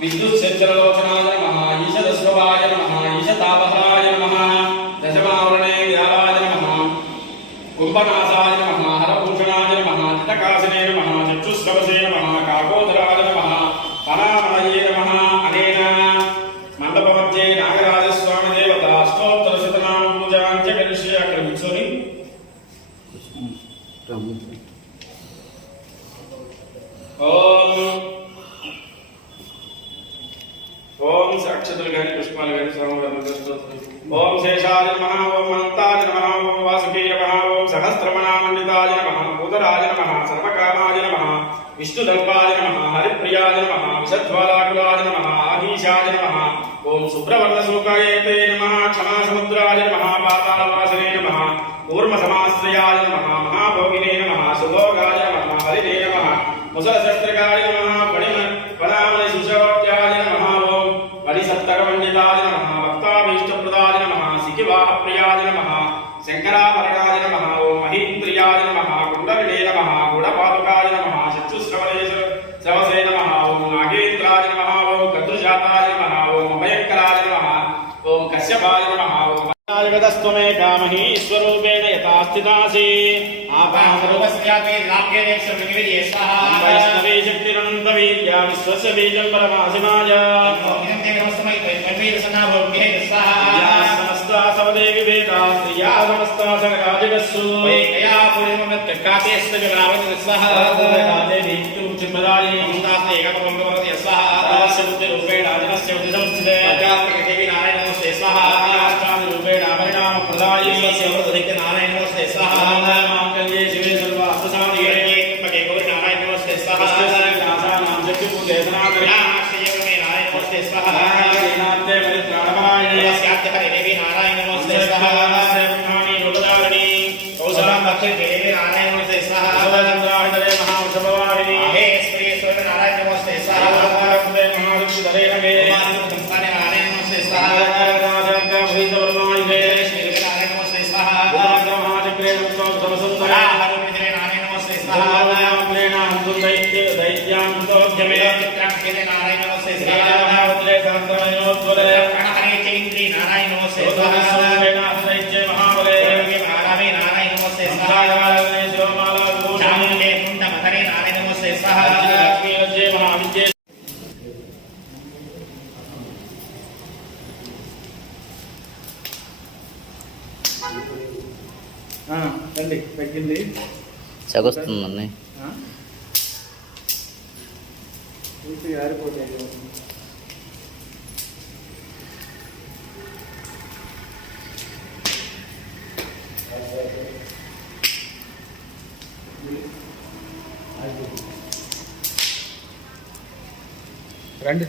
विद्युच्छेत्रलोचनाय नमः ईशदस्वभाय नमः ईशतापहाय नमः दशमावरणे व्यावाय नमः कुम्भनासाय नमः हरभूषणाय नमः चितकासिने नमः चक्षुस्रवसे नमः काकोदराय नमः परामणये नमः अनेन मंडपमध्ये नागराजस्वामी देवता अष्टोत्तरशतनाम पूजां च करिष्ये अक्रमिच्छोनि ओम साक्षात्कार गानी पुष्पाल गानी सर्वं ओम शेषाय नमः ओम अनंताय नमः ओम वासुकीय नमः ओम सहस्रमणामंडिताय नमः उदराय नमः सर्वकामाय नमः विष्णुदल्पाय नमः हरिप्रियाय नमः विषध्वालाकुलाय नमः आहीशाय नमः ओम सुब्रह्मण्यशोकायते नमः क्षमासमुद्राय नमः पातालवासिने नमः कूर्मसमाश्रयाय नमः महाभोगिने नमः सुभोगाय नमः हरिणे नमः मुसलशस्त्रकाय नमः पणामणि सुशोट्याय नमः ओम बलिसत्तकमण्डिताय नमः भक्ताभीष्टप्रदाय नमः सिकिवाहप्रियाय नमः शंकराभरणाय नमः ओम महीन्द्रियाय नमः कुण्डलिने नमः गुणपादुकाय नमः चक्षुश्रवसे नमः ओम नागेन्द्राय नमः ओम गद्रुजाताय नमः ओम अभयंकराय नमः ओम कश्यपाय नमः ओम जगतस्त्वमेकामहि स्वरूपेण यथा स्थितासि आपासरूपस्यापि लाभ्येनेक्षविनिविदे स्वाहा वैष्णवे शक्तिरनन्तवीर्या विश्वस्य बीजं परमासिमाय समस्ता सवदेवी वेदा स्त्रिया समस्ता सकराजगस्सु एकया पूर्णमत्कातेस्तु विरावति स्वाहा देवी चिन्मदायि नमस्ते एकपम्बवति स्वाहा रूपेण अजनस्य उदिसंस्थिते अजातकदेवी नारायण नमस्ते स्वाहा रूपेण परिणाम प्रदायि सर्वधिक नारायण नमस्ते स्वाहा मांगल्ये शिवे सर्वार्थसाधिके पगे गौरी नारायण नमस्ते स्वाहा नासानां जगति पूजेतना श्रीयमे नारायण नमस्ते स्वाहा नाते परित्राणमहाय नमस्ते हरे देवी नारायण नमस्ते स्वाहा ब्रह्माणि लोकधारिणी कौशलं दक्षिण देवी नारायण नमस्ते स्वाहा चंद्राहरे महावृषभवाहिनी हे श्री सूर्य नारायण नमस्ते स्वाहा महालक्ष्मीधरे नगे संस्थाने नारायण नमस्ते स्वाहा తగ్గింది చగొస్తుందండి ఆరిపోతాయి రండి